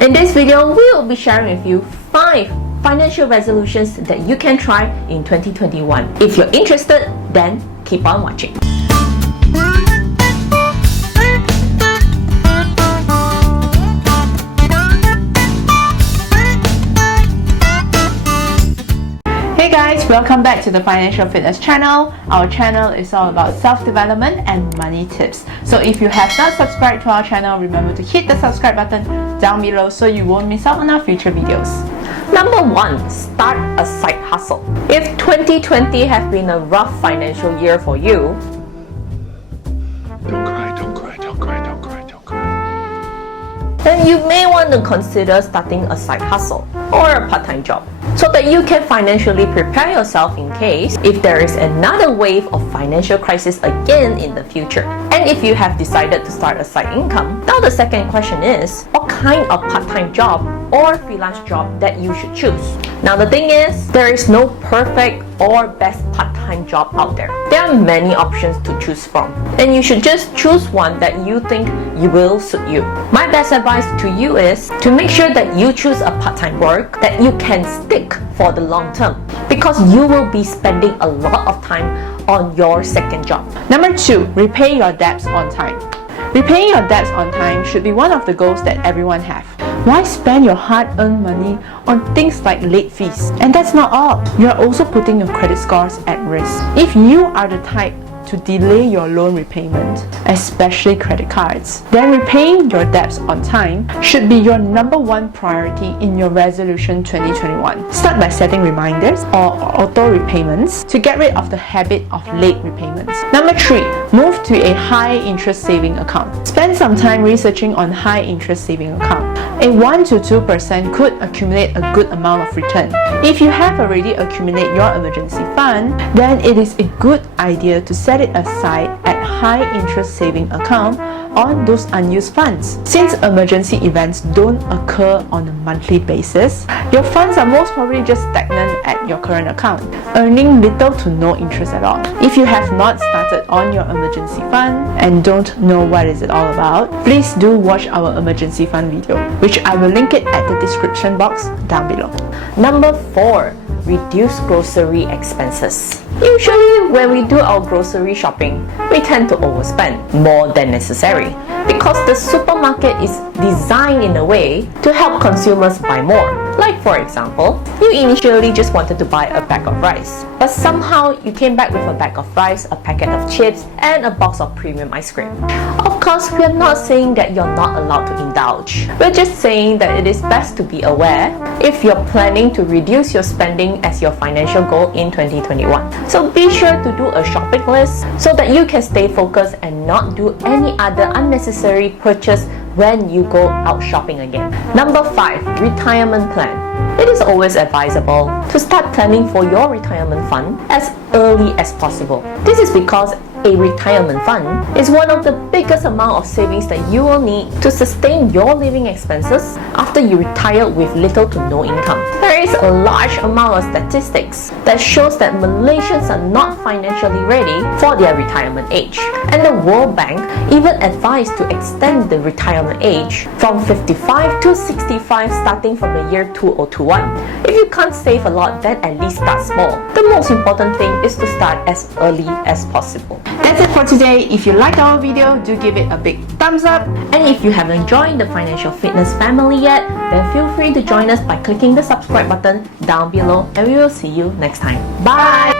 In this video, we will be sharing with you 5 financial resolutions that you can try in 2021. If you're interested, then keep on watching. Hey guys, welcome back to the Financial Fitness channel. Our channel is all about self-development and money tips. So if you have not subscribed to our channel, remember to hit the subscribe button down below so you won't miss out on our future videos. Number 1. Start a side hustle. If 2020 has been a rough financial year for you, Don't cry, don't cry, don't cry, don't cry, don't cry. then you may want to consider starting a side hustle or a part-time job so that you can financially prepare yourself in case if there is another wave of financial crisis again in the future. And if you have decided to start a side income, now the second question is, what kind of part-time job or freelance job that you should choose? Now the thing is, there is no perfect or best part-time job out there. There are many options to choose from, and you should just choose one that you think will suit you. My best advice to you is to make sure that you choose a part-time work that you can stick for the long term, because you will be spending a lot of time on your second job. Number 2, repay your debts on time. Repaying your debts on time should be one of the goals that everyone have. Why spend your hard-earned money on things like late fees? And that's not all. You are also putting your credit scores at risk. If you are the type to delay your loan repayment, especially credit cards, then repaying your debts on time should be your number 1 priority in your resolution 2021. Start by setting reminders or auto repayments to get rid of the habit of late repayments. Number 3, move to a high interest saving account. Spend some time researching on high interest saving account. A 1 to 2% could accumulate a good amount of return. If you have already accumulated your emergency fund, then it is a good idea to set it aside at high interest saving account on those unused funds. Since emergency events don't occur on a monthly basis, your funds are most probably just stagnant at your current account, earning little to no interest at all. If you have not started on your emergency fund and don't know what is it all about, please do watch our emergency fund video, which I will link it at the description box down below. Number 4. Reduce grocery expenses. Usually when we do our grocery shopping, we tend to overspend more than necessary because the supermarket is designed in a way to help consumers buy more. Like for example, you initially just wanted to buy a bag of rice, but somehow you came back with a bag of rice, a packet of chips, and a box of premium ice cream. Of course, we are not saying that you're not allowed to indulge. We're just saying that it is best to be aware if you're planning to reduce your spending as your financial goal in 2021. So be sure to do a shopping list so that you can stay focused and not do any other unnecessary purchase when you go out shopping again. Number 5. Retirement plan. It is always advisable to start planning for your retirement fund as early as possible. This is because a retirement fund is one of the biggest amount of savings that you will need to sustain your living expenses after you retire with little to no income. There is a large amount of statistics that shows that Malaysians are not financially ready for their retirement age. And the World Bank even advised to extend the retirement age from 55 to 65 starting from the year 2021. If you can't save a lot, then at least start small. The most important thing is to start as early as possible. That's it for today. If you liked our video, do give it a big thumbs up. And if you haven't joined the Financial Fitness family yet, then feel free to join us by clicking the subscribe button down below, and we will see you next time. Bye!